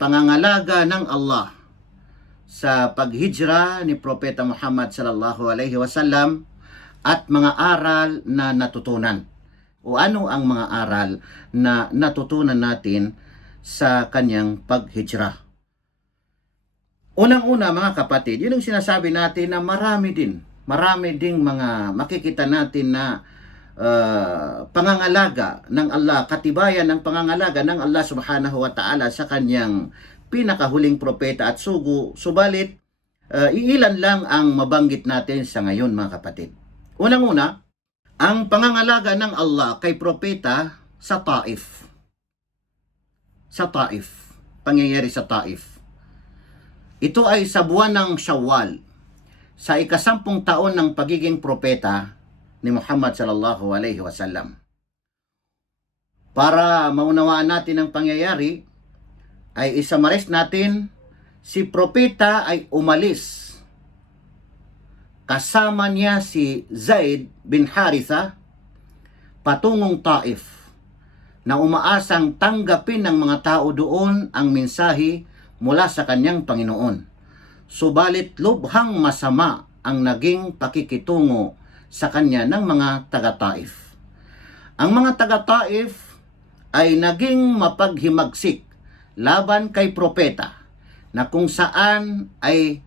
pangangalaga ng Allah sa paghijra ni Propeta Muhammad sallallahu alaihi wasallam at mga aral na natutunan. O ano ang mga aral na natutunan natin sa kanyang paghijra? Unang-una mga kapatid, yun ang sinasabi natin na marami ding mga makikita natin na pangangalaga ng Allah, katibayan ng pangangalaga ng Allah subhanahu wa ta'ala sa kanyang pinakahuling propeta at sugo. Subalit, iilan lang ang mabanggit natin sa ngayon mga kapatid. Unang-una, ang pangangalaga ng Allah kay propeta sa Taif. Sa Taif. Pangyayari sa Taif. Ito ay sa buwan ng Shawwal, sa ika-10 taon ng pagiging propeta ni Muhammad sallallahu alaihi wasallam. Para maunawaan natin ang pangyayari, ay isamaris natin, si propeta ay umalis. Kasama niya si Zaid bin Haritha patungong Taif, na umaasang tanggapin ng mga tao doon ang mensahe mula sa kanyang Panginoon. Subalit lubhang masama ang naging pakikitungo sa kanya ng mga taga-Taif. Ang mga taga-Taif ay naging mapaghimagsik laban kay propeta, na kung saan ay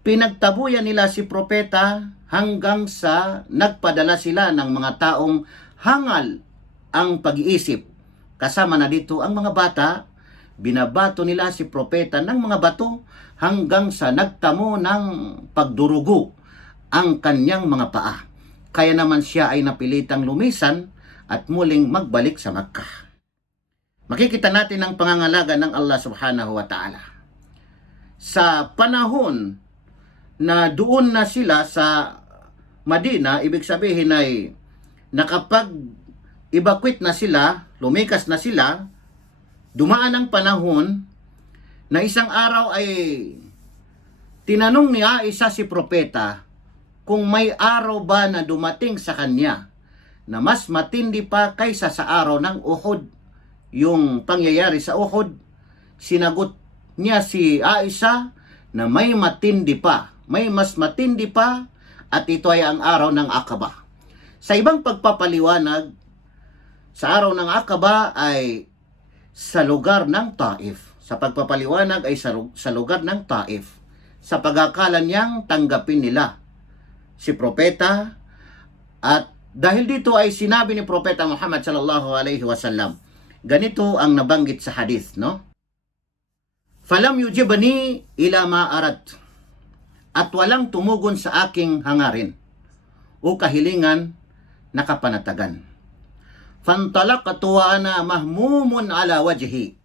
pinagtabuyan nila si propeta hanggang sa nagpadala sila ng mga taong hangal ang pag-iisip. Kasama na dito ang mga bata. Binabato nila si propeta ng mga bato hanggang sa nagtamo ng pagdurugo ang kanyang mga paa. Kaya naman siya ay napilitang lumisan at muling magbalik sa Makkah. Makikita natin ang pangangalaga ng Allah subhanahu wa ta'ala. Sa panahon na doon na sila sa Madina, ibig sabihin ay nakapag-evacuate na sila, lumikas na sila, dumaan ang panahon na isang araw ay tinanong ni Aisha si propeta kung may araw ba na dumating sa kanya na mas matindi pa kaysa sa araw ng Uhud, yung pangyayari sa Uhud. Sinagot niya si Aisha na may matindi pa, may mas matindi pa, at ito ay ang araw ng Aqaba. Sa ibang pagpapaliwanag, sa araw ng Aqaba ay sa lugar ng Taif. Sa pagpapaliwanag ay sa lugar ng Taif. Sa pag-akala niyang tanggapin nila si propeta, at dahil dito ay sinabi ni Propeta Muhammad sallallahu alaihi wasallam, ganito ang nabanggit sa hadith, no? Falam yujibani ila ma arat, at walang tumugon sa aking hangarin o kahilingan na kapanatagan. Fantalaqtu wa ana mahmumun ala wajhi,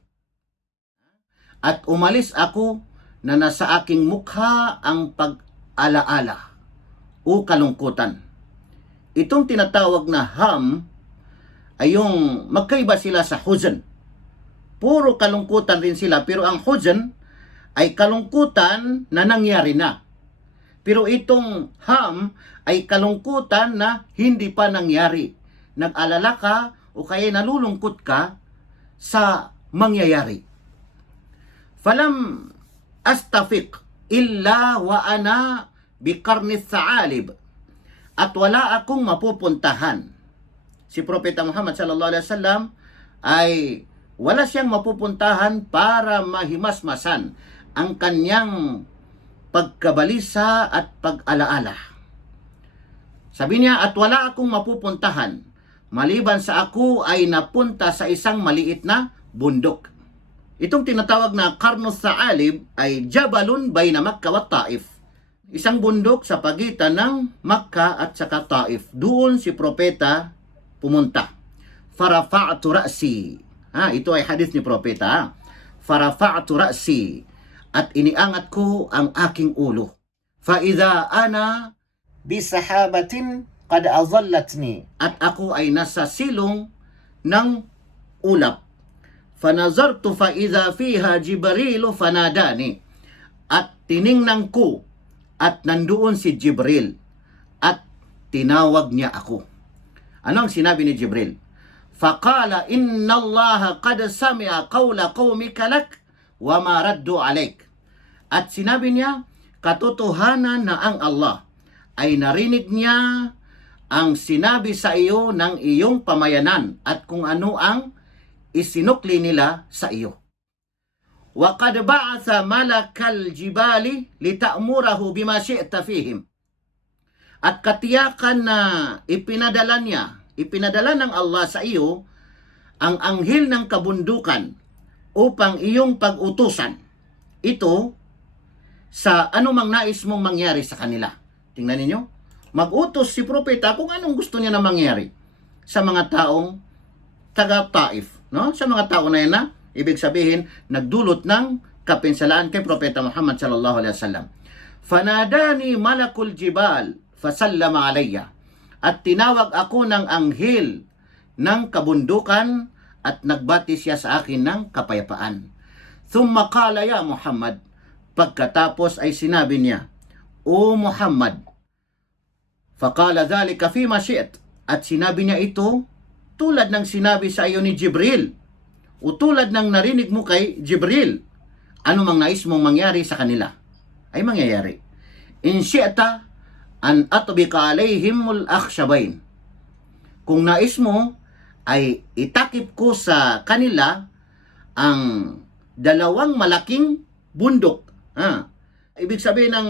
at umalis ako na nasa aking mukha ang pag-alaala o kalungkutan. Itong tinatawag na ham ay yung magkaiba sila sa huzn. Puro kalungkutan rin sila, pero ang huzn ay kalungkutan na nangyari na. Pero itong ham ay kalungkutan na hindi pa nangyari. Nag-alala ka o kaya nalulungkot ka sa mangyayari. Falam astafiq illa wa ana biqarni tha'alib, at wala akong mapupuntahan. Si Propeta Muhammad sallallahu alaihi wasallam ay wala siyang mapupuntahan para mahimasmasan ang kanyang pagkabalisa at pag-alaala. Sabi niya, at wala akong mapupuntahan maliban sa ako ay napunta sa isang maliit na bundok. Itong tinatawag na Qarnu Tha'alib ay Jabalun bayna Makkah wa Taif. Isang bundok sa pagitan ng Makkah at saka Taif. Doon si propeta pumunta. Farafa'tu ra'si. Ito ay hadith ni propeta. Farafa'tu ra'si, at iniangat ko ang aking ulo. Fa'idha ana bisahabatin qad azallatni, at ako ay nasa silong ng ulap. Fanazartu fa'idha fiha Jibril fanadani, at tiningnan ko at nandoon si Jibril at tinawag niya ako. Ano ang sinabi ni Jibril? Faqala inna Allah qad sami'a qawla qawmika lak wa ma raddu alayk. At sinabi niya, katotohanan na ang Allah ay narinig niya ang sinabi sa iyo ng iyong pamayanan at kung ano ang isinukli nila sa iyo. Wa qad ba'atha malakal jibali lita'murahu bima syi'ta fihim. At katiyakan na ipinadala ng Allah sa iyo ang anghel ng kabundukan upang iyong pag-utusan ito sa anumang nais mong mangyari sa kanila. Tingnan ninyo, mag-utos si propeta kung anong gusto niya na mangyari sa mga taong taga-Taif, no? Sa mga tao na yan na, ibig sabihin, nagdulot ng kapinsalaan kay Propeta Muhammad sallallahu alaihi wasallam. Fanadani malakul jibal fasallama alayya. At tinawag ako ng anghel ng kabundukan at nagbati siya sa akin ng kapayapaan. Thumma qala ya Muhammad. Pagkatapos ay sinabi niya, O Muhammad, faqala dhalika fima syi't. At sinabi niya ito tulad ng sinabi sa iyo ni Jibril o tulad ng narinig mo kay Jibril. Ano mang nais mong mangyari sa kanila ay mangyayari. In syi'ta an atbika alayhimul akhshabain. Kung nais mo ay itakip ko sa kanila ang dalawang malaking bundok. Ibig sabihin ng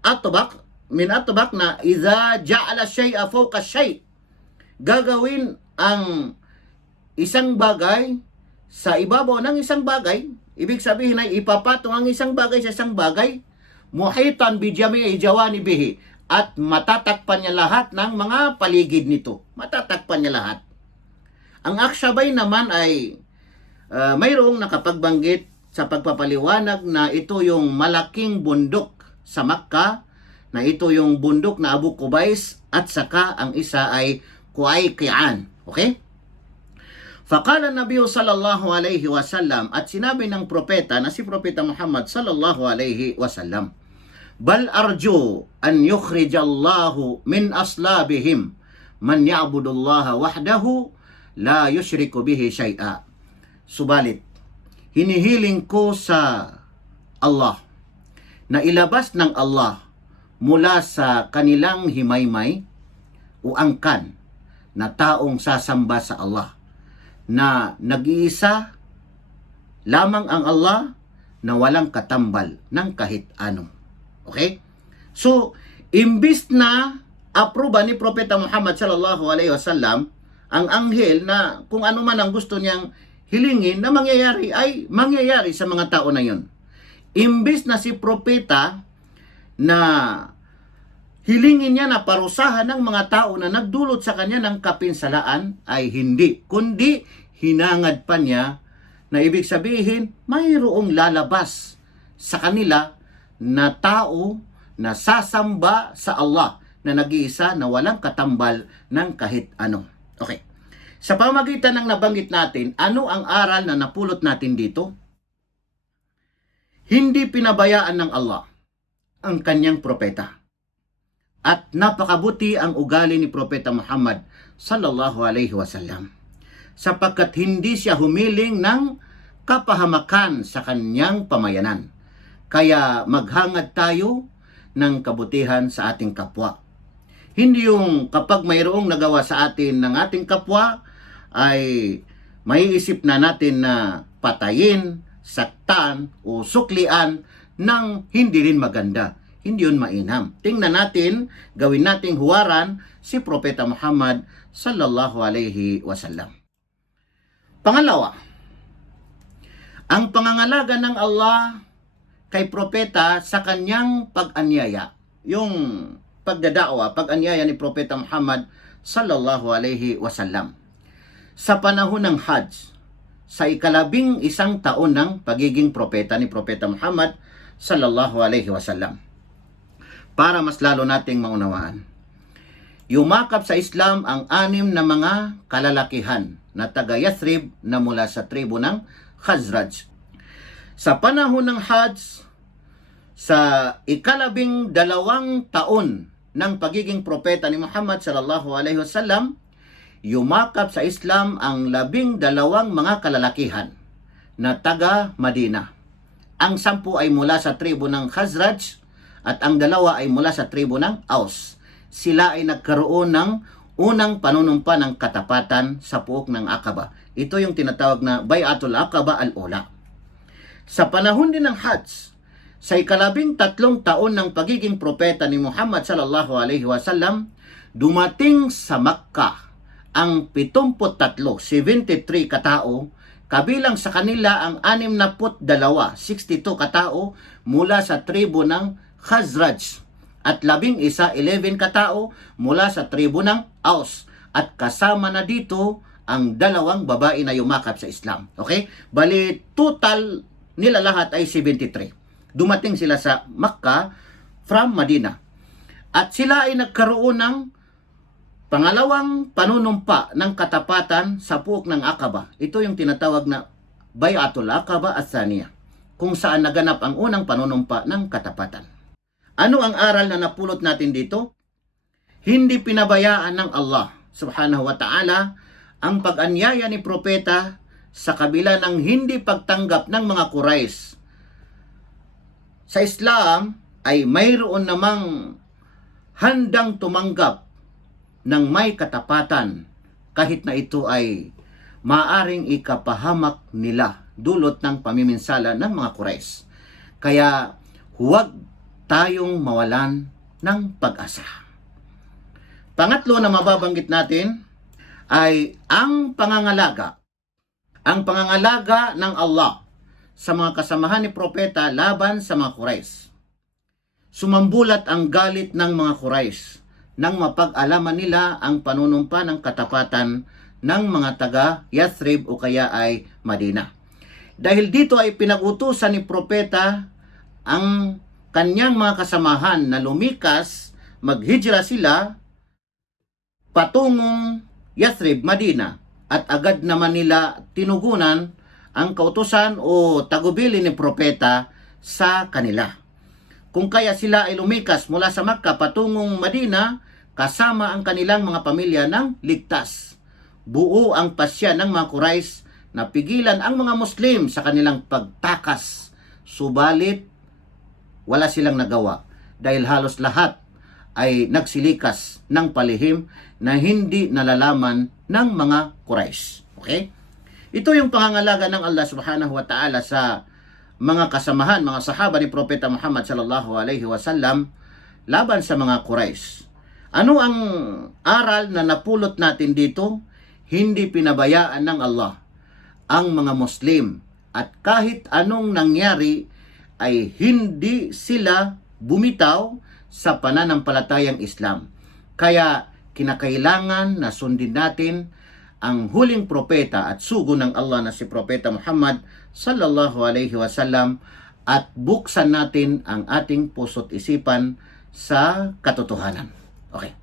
atbak, min atbak na idza ja'ala shay'a fawqa shay'. Gagawin ang isang bagay sa ibabaw ng isang bagay. Ibig sabihin ay ipapatong ang isang bagay sa isang bagay. Muhitan bi jami'i jawanibihi. At matatakpan niya lahat ng mga paligid nito. Matatakpan niya lahat. Ang akshabay naman ay mayroong nakapagbanggit sa pagpapaliwanag na ito yung malaking bundok sa Makkah, na ito yung bundok na Abu Qubais at saka ang isa ay Qayqi'an. Okay? Faqala Nabi sallallahu alaihi wasallam, at sinabi ng propeta na si Propeta Muhammad sallallahu alaihi wasallam, bal arju an yukhrijallahu min aslabihim man ya'budullaha wahdahu la yushriku bihi syai'a. Subalit, hinihiling ko sa Allah na ilabas ng Allah mula sa kanilang himaymay o angkan na taong sasamba sa Allah, na nag-iisa lamang ang Allah na walang katambal ng kahit ano. Okay? So, imbis na aproba ni Propeta Muhammad sallallahu alaihi wasallam ang anghel na kung ano man ang gusto niyang hilingin na mangyayari ay mangyayari sa mga tao na yon. Imbis na si propeta na hilingin niya na parusahan ng mga tao na nagdulot sa kanya ng kapinsalaan ay hindi, kundi hinangad pa niya na ibig sabihin mayroong lalabas sa kanila na tao na sasamba sa Allah na nag-iisa na walang katambal ng kahit ano. Okay. Sa pamagitan ng nabanggit natin, ano ang aral na napulot natin dito? Hindi pinabayaan ng Allah ang kanyang propeta. At napakabuti ang ugali ni Propeta Muhammad sallallahu alaihi wasallam, sapagkat hindi siya humiling ng kapahamakan sa kanyang pamayanan. Kaya maghangad tayo ng kabutihan sa ating kapwa. Hindi yung kapag mayroong nagawa sa atin ng ating kapwa, ay maiisip na natin na patayin, saktan o suklian ng hindi rin maganda. Hindi yun mainam. Tingnan natin, gawin nating huwaran si Propeta Muhammad sallallahu alaihi wasallam. Pangalawa, ang pangangalaga ng Allah kay Propeta sa kanyang pag-anyaya, yung pagdadawa, pag-anyaya ni Propeta Muhammad sallallahu alaihi wasallam. Sa panahon ng Hajj, sa ika-11 taon ng pagiging propeta ni Propeta Muhammad sallallahu alaihi wasallam. Para mas lalo nating maunawaan, yumakap sa Islam ang 6 na mga kalalakihan na taga Yathrib na mula sa tribo ng Khazraj. Sa panahon ng Hajj, sa ika-12 taon ng pagiging propeta ni Muhammad sallallahu alaihi wasallam, yumakap sa Islam ang 12 mga kalalakihan na taga Madina. Ang 10 ay mula sa tribo ng Khazraj at ang 2 ay mula sa tribo ng Aus. Sila ay nagkaroon ng unang panunumpa ng katapatan sa puok ng Aqaba. Ito yung tinatawag na Bay'atul Aqaba al-Ula. Sa panahon din ng Hajj, sa 13 taon ng pagiging propeta ni Muhammad sallallahu alaihi wasallam, dumating sa Makkah ang 73 katao, kabilang sa kanila ang 62 katao mula sa tribo ng Khazraj at 11 katao mula sa tribo ng Aus, at kasama na dito ang 2 babae na yumakap sa Islam. Okay? Bali, total nila lahat ay 73. Dumating sila sa Makkah from Madina. At sila ay nagkaroon ng pangalawang panunumpa ng katapatan sa puok ng Aqaba. Ito yung tinatawag na Bay'atul Aqaba Ath-Thaniya, kung saan naganap ang unang panunumpa ng katapatan. Ano ang aral na napulot natin dito? Hindi pinabayaan ng Allah subhanahu wa ta'ala ang pag-anyaya ni propeta sa kabila ng hindi pagtanggap ng mga Quraysh. Sa Islam ay mayroon namang handang tumanggap ng may katapatan kahit na ito ay maaring ikapahamak nila dulot ng pamiminsala ng mga Quraysh. Kaya huwag tayong mawalan ng pag-asa. Pangatlo na mababanggit natin ay ang pangangalaga. Ang pangangalaga ng Allah sa mga kasamahan ni propeta laban sa mga Quraysh. Sumambulat ang galit ng mga Quraysh nang mapag-alaman nila ang panunumpa ng katapatan ng mga taga Yathrib o kaya ay Madina. Dahil dito ay pinag-utusan ni propeta ang kanyang mga kasamahan na lumikas, maghijra sila patungong Yathrib, Madina, at agad naman nila tinugunan ang kautusan o tagubilin ni propeta sa kanila. Kung kaya sila ay lumikas mula sa Makkah patungong Madina kasama ang kanilang mga pamilya ng ligtas. Buo ang pasya ng mga Quraysh na pigilan ang mga Muslim sa kanilang pagtakas. Subalit, wala silang nagawa dahil halos lahat ay nagsilikas ng palihim na hindi nalalaman ng mga Quraysh. Okay? Ito yung pangangalaga ng Allah subhanahu wa ta'ala sa mga kasamahan, mga sahaba ni Propeta Muhammad sallallahu alaihi wasallam laban sa mga Quraysh. Ano ang aral na napulot natin dito? Hindi pinabayaan ng Allah ang mga Muslim at kahit anong nangyari ay hindi sila bumitaw sa pananampalatayang Islam. Kaya kinakailangan na sundin natin ang huling propeta at sugo ng Allah na si Propeta Muhammad sallallahu alaihi wasallam at buksan natin ang ating puso't isipan sa katotohanan. Okay.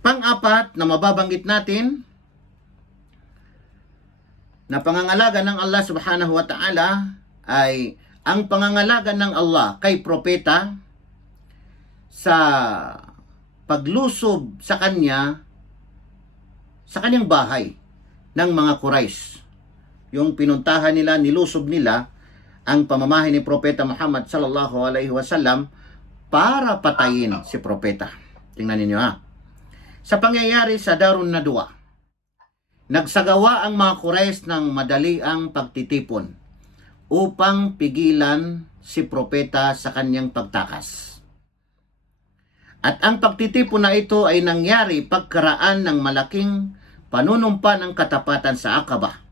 Pang-apat na mababanggit natin na pangangalaga ng Allah subhanahu wa ta'ala ay ang pangangalaga ng Allah kay propeta sa paglusob sa kanyang bahay ng mga Quraysh. Yung pinuntahan nila, nilusob nila ang pamamahay ni Propeta Muhammad sallallahu alaihi wasallam para patayin si propeta. Tingnan ninyo ha. Sa pangyayari sa Darun Nadwa, nagsagawa ang mga Quraysh ng madaliang pagtitipon upang pigilan si propeta sa kanyang pagtakas. At ang pagtitipon na ito ay nangyari pagkaraan ng malaking panunumpa ng katapatan sa Aqaba.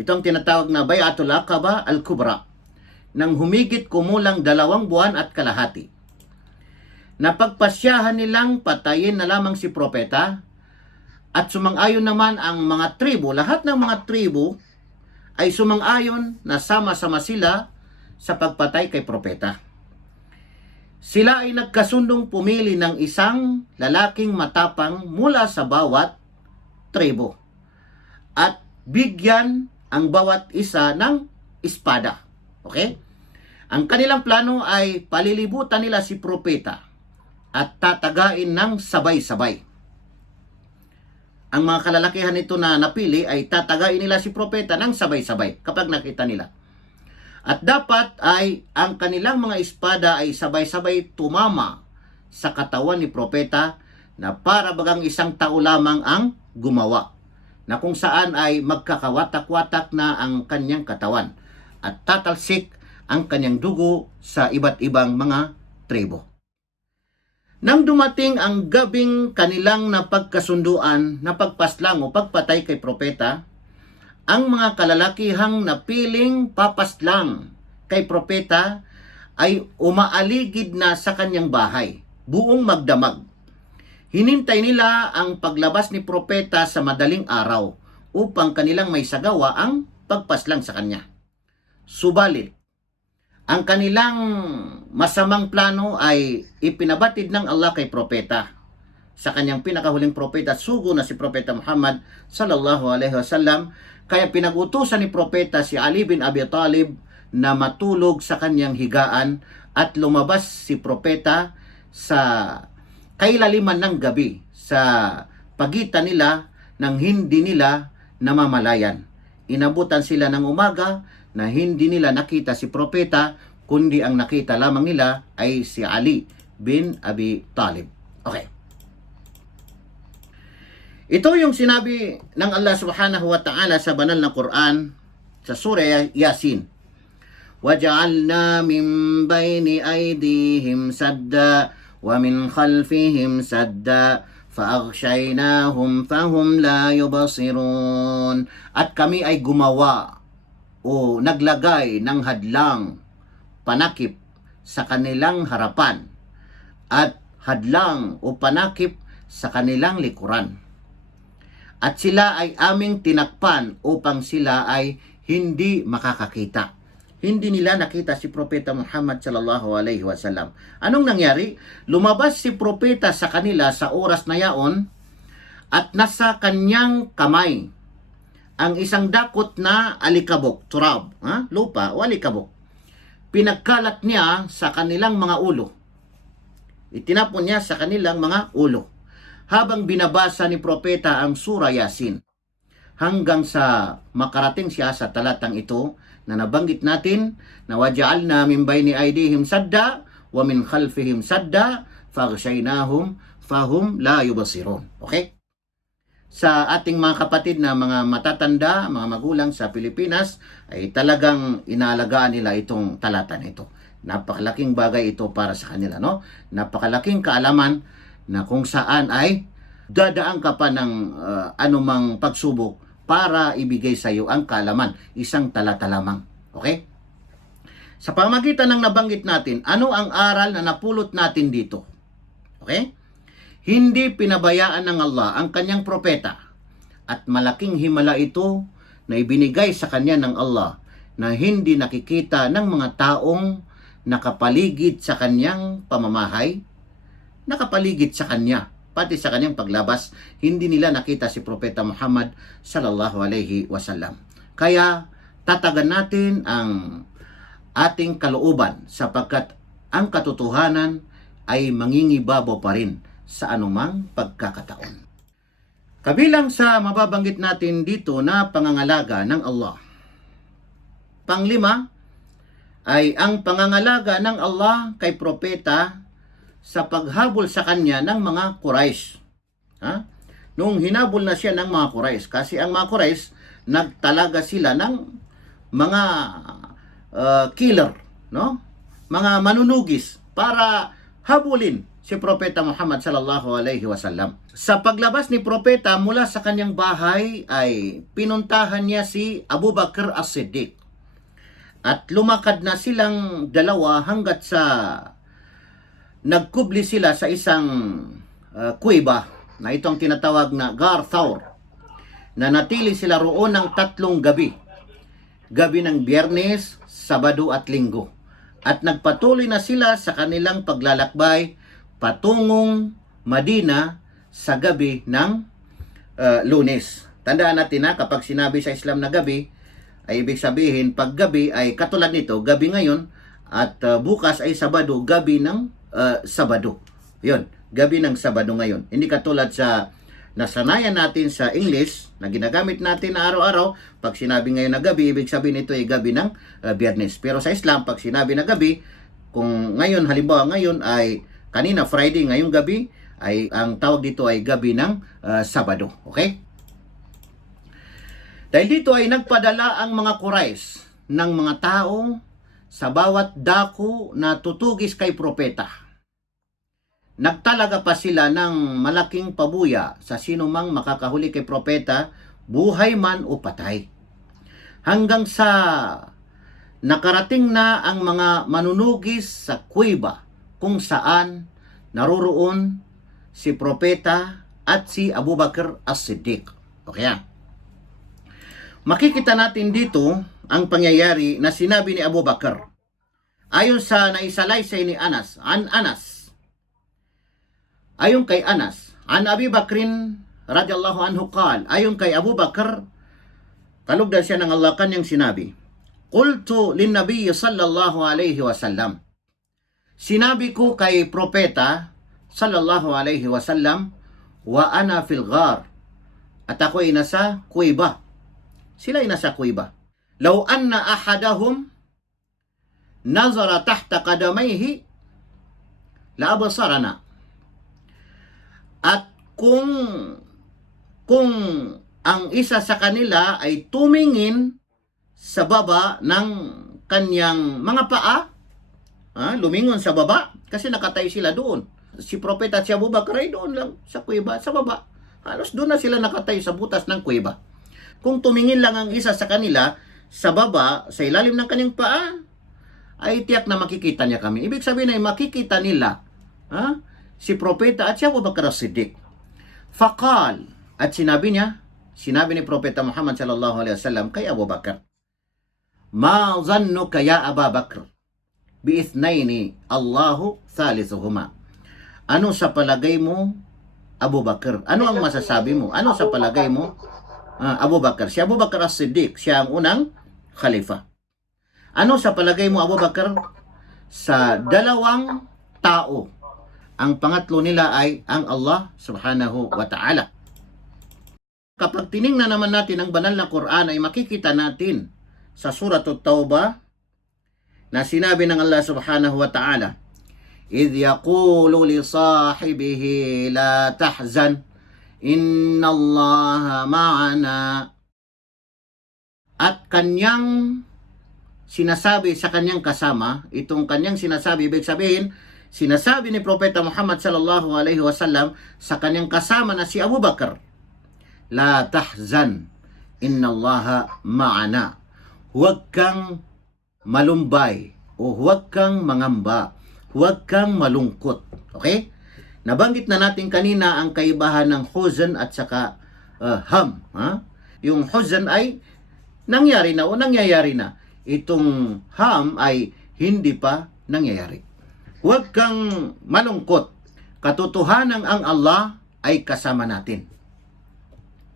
Ito ang tinatawag na Bay'atul Aqaba al-Kubra, nang humigit kumulang 2 buwan at kalahati. Napagpasyahan nilang patayin na lamang si propeta at sumang-ayon naman ang mga tribo. Lahat ng mga tribo ay sumang-ayon na sama-sama sila sa pagpatay kay propeta. Sila ay nagkasundong pumili ng isang lalaking matapang mula sa bawat tribo at bigyan ang bawat isa ng espada. Okay? Ang kanilang plano ay palilibutan nila si propeta at tatagain ng sabay-sabay. ang mga kalalakihan nito na napili ay tatagain nila si propeta ng sabay-sabay kapag nakita nila. At dapat ay ang kanilang mga espada ay sabay-sabay tumama sa katawan ni propeta na para bagang isang tao lamang ang gumawa, na kung saan ay magkakawatak-watak na ang kanyang katawan at tatalsik ang kanyang dugo sa iba't ibang mga tribo. Nang dumating ang gabing kanilang napagkasunduan na pagpaslang o pagpatay kay propeta, ang mga kalalakihang napiling papaslang kay propeta ay umaaligid na sa kanyang bahay, buong magdamag. Hinintay nila ang paglabas ni propeta sa madaling araw upang kanilang may sagawa ang pagpaslang sa kanya. Subalit, ang kanilang masamang plano ay ipinabatid ng Allah kay propeta. Sa kanyang pinakahuling propeta, sugo na si Propeta Muhammad sallallahu alaihi wasallam, kaya pinag-utusan ni propeta si Ali bin Abi Talib na matulog sa kanyang higaan at lumabas si propeta sa kailaliman ng gabi sa pagitan nila ng hindi nila namamalayan. Inabutan sila ng umaga na hindi nila nakita si propeta, kundi ang nakita lamang nila ay si Ali bin Abi Talib. Okay. Ito yung sinabi ng Allah subhanahu wa ta'ala sa banal na Quran sa surah Yasin. وَجَعَلْنَا مِنْ بَيْنِ أَيْدِيهِمْ سَدًّا وَمِنْ خَلْفِهِمْ سَدًّا فَأَغْشَيْنَاهُمْ فَهُمْ لَا يُبْصِرُونَ. At kami ay gumawa o naglagay ng hadlang, panakip sa kanilang harapan at hadlang o panakip sa kanilang likuran. At sila ay aming tinakpan upang sila ay hindi makakakita. Hindi nila nakita si Propeta Muhammad sallallahu alaihi wasallam. Anong nangyari? Lumabas si Propeta sa kanila sa oras na yaon at nasa kanyang kamay ang isang dakot na alikabok, turab, lupa o alikabok. Pinagkalat niya sa kanilang mga ulo. Itinapon niya sa kanilang mga ulo. Habang binabasa ni propeta ang Surah Yasin. Hanggang sa makarating siya sa talatang ito na nabanggit natin na waja'alna min bayni aydihim sadda wa min khalfihim sadda faghshaynahum fahum la yubsirun. Okay? Sa ating mga kapatid na mga matatanda, mga magulang sa Pilipinas, ay talagang inaalagaan nila itong talata nito. Napakalaking bagay ito para sa kanila, no? Napakalaking kaalaman na kung saan ay dadaan ka pa ng anumang pagsubok para ibigay sa iyo ang kaalaman. Isang talata lamang. Okay? Sa pamagitan ng nabanggit natin, ano ang aral na napulot natin dito? Okay? Hindi pinabayaan ng Allah ang kanyang propeta at malaking himala ito na ibinigay sa kanya ng Allah na hindi nakikita ng mga taong nakapaligid sa kanyang pamamahay, nakapaligid sa kanya, pati sa kanyang paglabas, hindi nila nakita si Propeta Muhammad sallallahu alaihi wasallam. Kaya tatagan natin ang ating kalooban sapagkat ang katotohanan ay mangingibabaw pa rin sa anumang pagkakataon. Kabilang sa mababanggit natin dito na pangangalaga ng Allah. Panglima ay ang pangangalaga ng Allah kay propeta sa paghabol sa kanya ng mga Quraysh. Nung hinabol na siya ng mga Quraysh, kasi ang mga Quraysh nagtalaga sila ng mga killer, no? Mga manunugis para habulin si Propeta Muhammad sallallahu alaihi wasallam. Sa paglabas ni Propeta mula sa kanyang bahay ay pinuntahan niya si Abu Bakr as-Siddiq. At lumakad na silang dalawa hanggat sa nagkubli sila sa isang kuweba na itong tinatawag na Gar Thawr. Na natili sila roon ng 3 gabi. Gabi ng Biyernes, Sabado at Linggo. At nagpatuloy na sila sa kanilang paglalakbay patungong Madina sa gabi ng Lunes. Tandaan natin na kapag sinabi sa Islam na gabi, ay ibig sabihin pag gabi ay katulad nito, gabi ngayon at bukas ay Sabado, gabi ng Sabado. Yun, gabi ng Sabado ngayon. Hindi katulad sa nasanayan natin sa English na ginagamit natin na araw-araw, pag sinabi ngayon na gabi, ibig sabihin ito ay gabi ng Biyernes. Pero sa Islam, pag sinabi na gabi, kung ngayon, halimbawa ngayon ay kanina Friday, ngayong gabi, ay ang tawag dito ay gabi ng Sabado. Okay? Dahil dito ay nagpadala ang mga Quraysh ng mga tao sa bawat dako na tutugis kay propeta. Nagtalaga pa sila ng malaking pabuya sa sino mang makakahuli kay propeta, buhay man o patay. Hanggang sa nakarating na ang mga manunugis sa kuweba kung saan naroroon si propeta at si Abu Bakr as-Siddiq. Okay. Makikita natin dito ang pangyayari na sinabi ni Abu Bakr. Ayon sa naisalaysay ni Anas, ayon kay Anas, an Abi Bakrin radhiyallahu anhu qal, ayon kay Abu Bakr, kalugdan siya ng Allah, kanyang sinabi, Qultu lin Nabiy sallallahu alayhi wasallam, sinabi ko kay propeta sallallahu alayhi wasallam, wa ana fil ghar, at ako ay nasa kuweba. Sila ay nasa kuweba. Law anna ahadahum nazara tahta qadamayhi la absarana. At kung ang isa sa kanila ay tumingin sa baba ng kanyang mga paa, lumingon sa baba, kasi nakatay sila doon. Si propeta at si Abu Bakr ay doon lang sa kuweba, sa baba. Halos doon na sila nakatay sa butas ng kuweba. Kung tumingin lang ang isa sa kanila sa baba, sa ilalim ng kanyang paa, ay tiyak na makikita niya kami. Ibig sabihin ay makikita nila si propeta at si Abu Bakr as-Siddiq. Faqal, at sinabi ni propeta Muhammad sallallahu alaihi wasallam kay Abu Bakr, ma zannuka ya Abu Bakr bi ithnaini Allahu thalithuhuma. Ano sa palagay mo, Abu Bakr? Ano ang masasabi mo? Ano sa palagay mo, Abu Bakr? Si Abu Bakr as-Siddiq, siya ang unang khalifa. Ano sa palagay mo, Abu Bakr, sa dalawang tao? Ang pangatlo nila ay ang Allah subhanahu wa ta'ala. Kapag tiningnan naman natin ang banal na Quran, ay makikita natin sa Surah At-Tawbah na sinabi ng Allah subhanahu wa ta'ala, إِذْ يَقُولُ لِصَاحِبِهِ لَا تَحْزَنْ Inna Allah ma'ana. At kanyang sinasabi sa kanyang kasama, itong kanyang sinasabi, ibig sabihin, sinasabi ni Propeta Muhammad sallallahu alaihi wasallam sa kanyang kasama na si Abu Bakr, La tahzan, inna Allah ma'ana. Huwag kang malumbay o huwag kang mangamba, huwag kang malungkot. Okay? Nabanggit na natin kanina ang kaibahan ng huzn at saka ham. Yung huzn ay nangyari na o nangyayari na. Itong ham ay hindi pa nangyayari. Huwag kang malungkot. Katotohanan ang Allah ay kasama natin.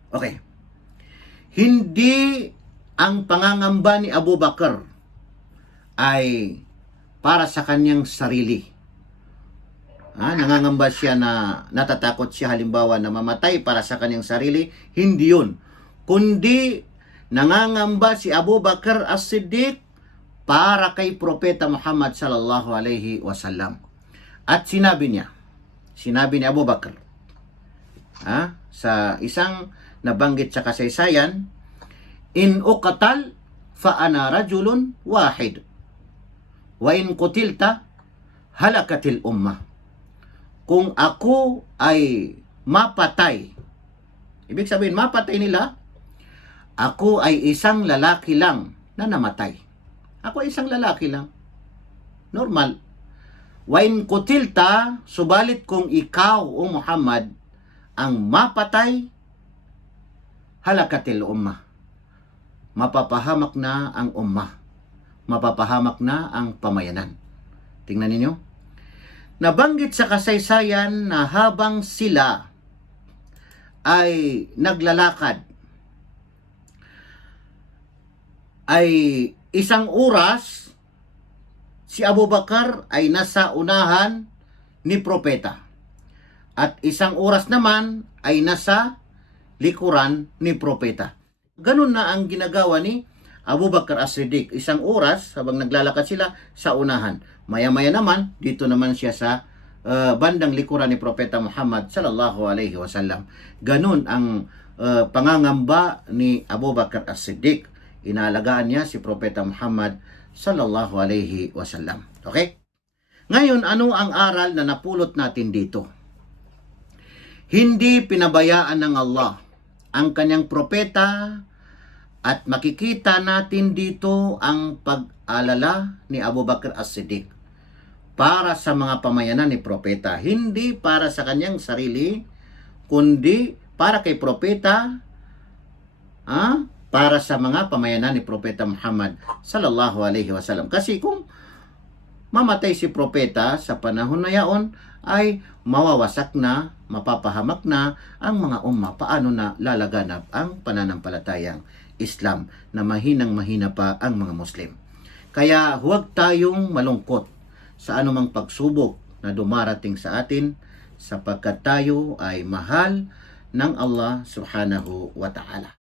Okay. Hindi ang pangangamba ni Abu Bakr ay para sa kanyang sarili. Nangangamba siya na natatakot siya halimbawa na mamatay para sa kanyang sarili. Hindi yun. Kundi nangangamba si Abu Bakr as-Siddiq para kay Propeta Muhammad sallallahu alaihi wasallam. At sinabi ni Abu Bakr, sa isang nabanggit sa kasaysayan, in uqatal fa ana rajulun wahid wa in qutilta halakatil ummah. Kung ako ay mapatay, ibig sabihin mapatay nila, ako ay isang lalaki lang na namatay. Ako ay isang lalaki lang. Normal. Wain kutilta, subalit kung ikaw o Muhammad ang mapatay, halakatil ummah. Mapapahamak na ang ummah. Mapapahamak na ang pamayanan. Tingnan ninyo. Nabanggit sa kasaysayan na habang sila ay naglalakad, ay isang oras, si Abu Bakr ay nasa unahan ni propeta. at isang oras naman ay nasa likuran ni propeta. Ganun na ang ginagawa ni Abu Bakr As-Siddiq. Isang oras habang naglalakad sila sa unahan. Maya-maya naman, dito naman siya sa bandang likuran ni Propeta Muhammad sallallahu alaihi wasallam. Ganun ang pangangamba ni Abu Bakr As-Siddiq. Inaalagaan niya si Propeta Muhammad sallallahu alaihi wasallam. Okay? Ngayon, ano ang aral na napulot natin dito? Hindi pinabayaan ng Allah ang kanyang propeta at makikita natin dito ang pag-alala ni Abu Bakr As-Siddiq para sa mga pamayanan ni propeta. Hindi para sa kanyang sarili, kundi para kay propeta, para sa mga pamayanan ni Propeta Muhammad sallallahu alaihi wasallam. Kasi kung mamatay si propeta sa panahon na yaon, ay mawawasak na, mapapahamak na ang mga umma. Paano na lalaganap ang pananampalatayang Islam na mahinang-mahina pa ang mga Muslim. Kaya huwag tayong malungkot sa anumang pagsubok na dumarating sa atin sapagkat tayo ay mahal ng Allah subhanahu wa ta'ala.